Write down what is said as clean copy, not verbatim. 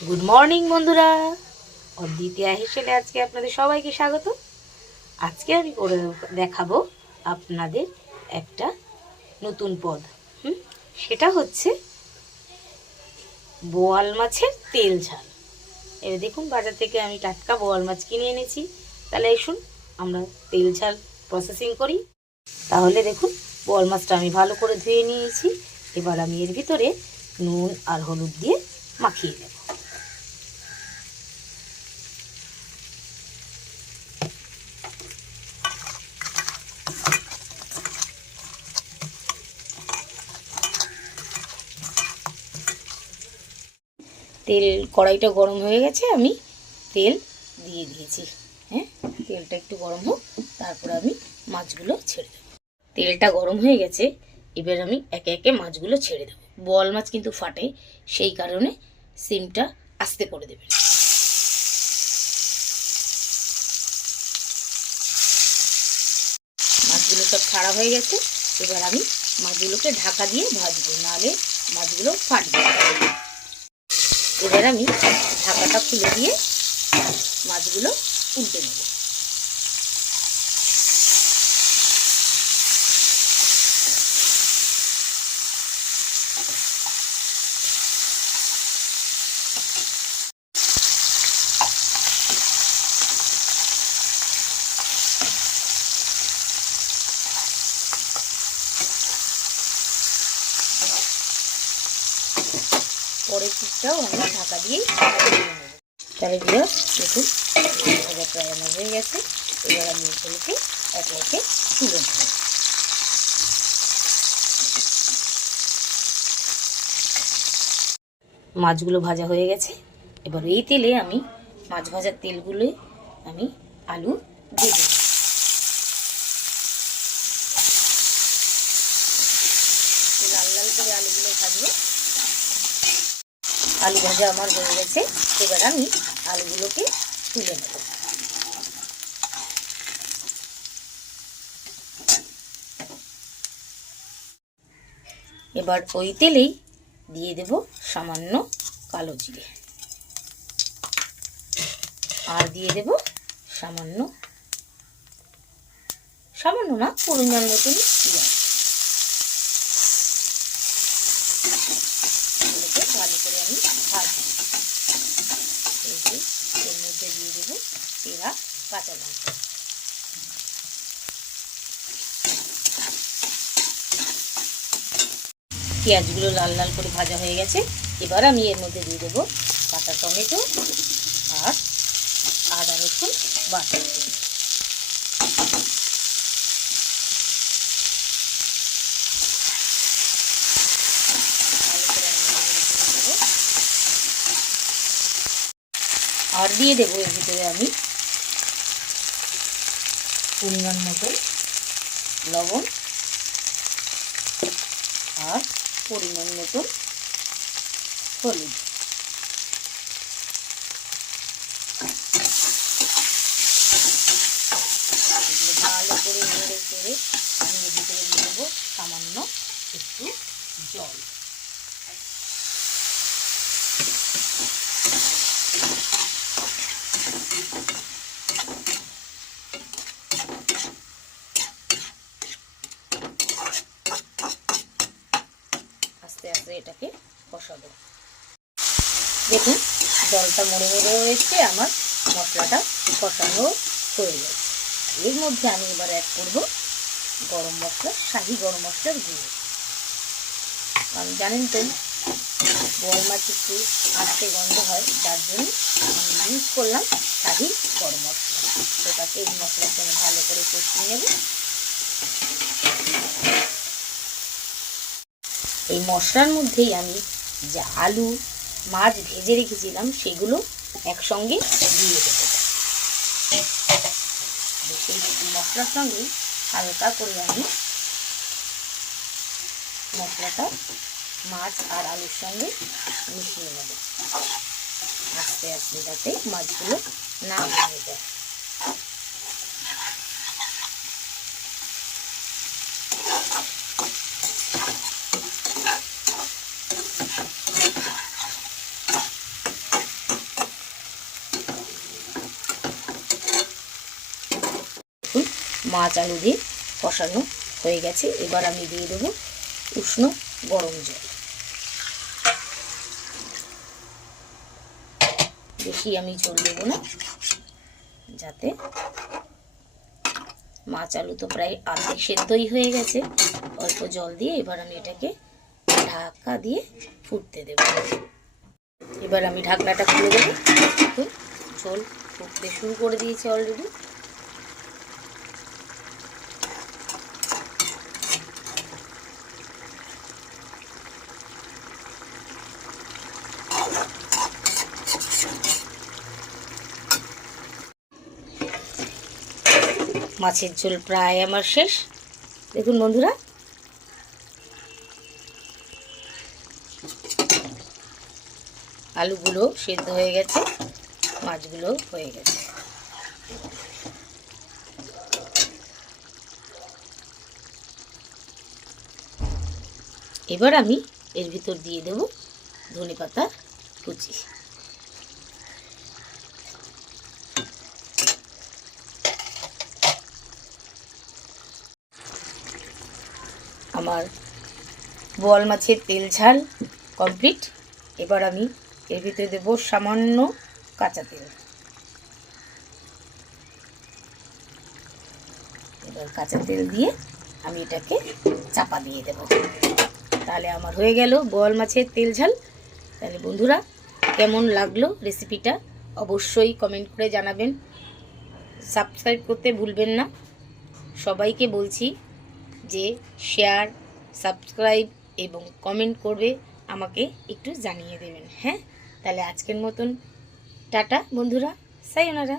Good morning বন্ধুরা, অদ্বিতীয়া হেসেলে আজকে আপনাদের সবাইকে স্বাগত। আজকে আমি করে দেখাবো আপনাদের একটা নতুন পদ। সেটা হচ্ছে বোয়াল মাছের তেল ঝাল। এবার দেখুন, বাজার থেকে আমি টাটকা বোয়াল মাছ কিনে এনেছি। তাহলে এসুন আমরা তেল ঝাল প্রসেসিং করি। তাহলে দেখুন, বোয়াল মাছটা আমি ভালো করে ধুয়ে নিয়েছি। এবার আমি এর ভিতরে নুন আর হলুদ দিয়ে মাখিয়ে নেব। তেল কড়াইটা গরম হয়ে গেছে, আমি তেল দিয়ে দিয়েছি। হ্যাঁ, তেলটা একটু গরম হোক, তারপর আমি মাছগুলো ছেড়ে দেবো। তেলটা গরম হয়ে গেছে, এবার আমি একে একে মাছগুলো ছেড়ে দেবো। বোয়াল মাছ কিন্তু ফাটে, সেই কারণে সিমটা আস্তে করে দেবেন। মাছগুলো সব ছাড়া হয়ে গেছে, এবার আমি মাছগুলোকে ঢাকা দিয়ে ভাজবো, নাহলে মাছগুলো ফাটবে। এবার আমি ঢাকাটা খুলে দিয়ে মাছগুলো উল্টে নেব। পরের পিঠটাও আমি ঢাকা দিয়েই নেব। তাহলে দিয়ে দেখুন, ভাজা প্রায় আমার হয়ে গেছে। এবার আমি এগুলোকে একে একে তুলে নেব। মাছগুলো ভাজা হয়ে গেছে, এবার এই তেলে আমি মাছ ভাজার তেলগুলোই আমি আলু দিয়ে দেব। লাল লাল করে আলুগুলো ভাজবো। আলু ভাজা আমার হয়ে গেছে, এবার আমি আলুগুলোকে তুলে নেব। এবার ওই তেলেই দিয়ে দেব সামান্য কালো জিরে, আর দিয়ে দেব সামান্য না পরিমাণ মতন পেঁয়াজ। এগুলোকে ভালো করে আমি ভাজবো। এর মধ্যে দিয়ে দেবো চেরা কাঁচা লঙ্কা। পেঁয়াজগুলো লাল লাল করে ভাজা হয়ে গেছে, এবার আমি এর মধ্যে দিয়ে দেবো কাঁচা টমেটো আর আদা রসুন বাটা। আর দিয়ে দেবো এর ভিতরে আমি পরিমাণ মতো লবণ আর পরিমাণ মতো হলুদ। ভালো করে নেড়ে চেড়ে আমি এর ভিতরে দিয়ে দেবো সামান্য একটু জল। আস্তে আস্তে এটাকে কষাবো। দেখুন, জলটা মরে মরে এসছে, আমার মশলাটা কষানো হয়ে গেছে। এর মধ্যে আমি এবার অ্যাড করবো গরম মশলা, শাহি গরম মশলার গুঁড়ো। কারণ জানেন তো, বোয়াল মাছ একটু আস্তে গন্ধ হয়, যার জন্য আমি ইউজ করলাম শাহি গরম মশলা। সেটাকে এই মশলার সঙ্গে ভালো করে কষিয়ে নেব। এই মশলার মধ্যেই আমি যে আলু মাছ ভেজে রেখেছিলাম সেগুলো একসঙ্গে দিয়ে দেবো। সেই মশলার সঙ্গেই হালকা করে আমি মশলাটা মাছ আর আলুর সঙ্গে মিশিয়ে নেব, আস্তে আস্তে, যাতে মাছগুলো না ভেঙে যায়। মাছ আলু দিয়ে কষানো হয়ে গেছে। এবার আমি দিয়ে দেবো উষ্ণ গরম জল। বেশি আমি ঝোল দেবো না, যাতে মাছ আলু তো প্রায় আর্ধেক সেদ্ধই হয়ে গেছে। অল্প জল দিয়ে এবার আমি এটাকে ঢাকা দিয়ে ফুটতে দেব। এবার আমি ঢাকনাটা খুলে দেবো। দেখুন ঝোল ফুটতে শুরু করে দিয়েছে অলরেডি। মাছের ঝোল প্রায় আমার শেষ। দেখুন বন্ধুরা, আলুগুলো সেদ্ধ হয়ে গেছে, মাছগুলো হয়ে গেছে। এবার আমি এর ভিতর দিয়ে দেব ধনেপাতা কুচি। আমার বোয়াল মাছের তেল ঝাল কমপ্লিট। এবার আমি এর ভিতরে দেব সামান্য কাঁচা তেল। এবার কাঁচা তেল দিয়ে আমি এটাকে চাপা দিয়ে দেব। তাহলে আমার হয়ে গেল বোয়াল মাছের তেল ঝাল। তাহলে বন্ধুরা, কেমন লাগলো রেসিপিটা অবশ্যই কমেন্ট করে জানাবেন। সাবস্ক্রাইব করতে ভুলবেন না। সবাইকে বলছি যে শেয়ার, সাবস্ক্রাইব এবং কমেন্ট করবে, আমাকে একটু জানিয়ে দেবেন। হ্যাঁ, তাহলে আজকের মতন টাটা বন্ধুরা, সায়োনারা।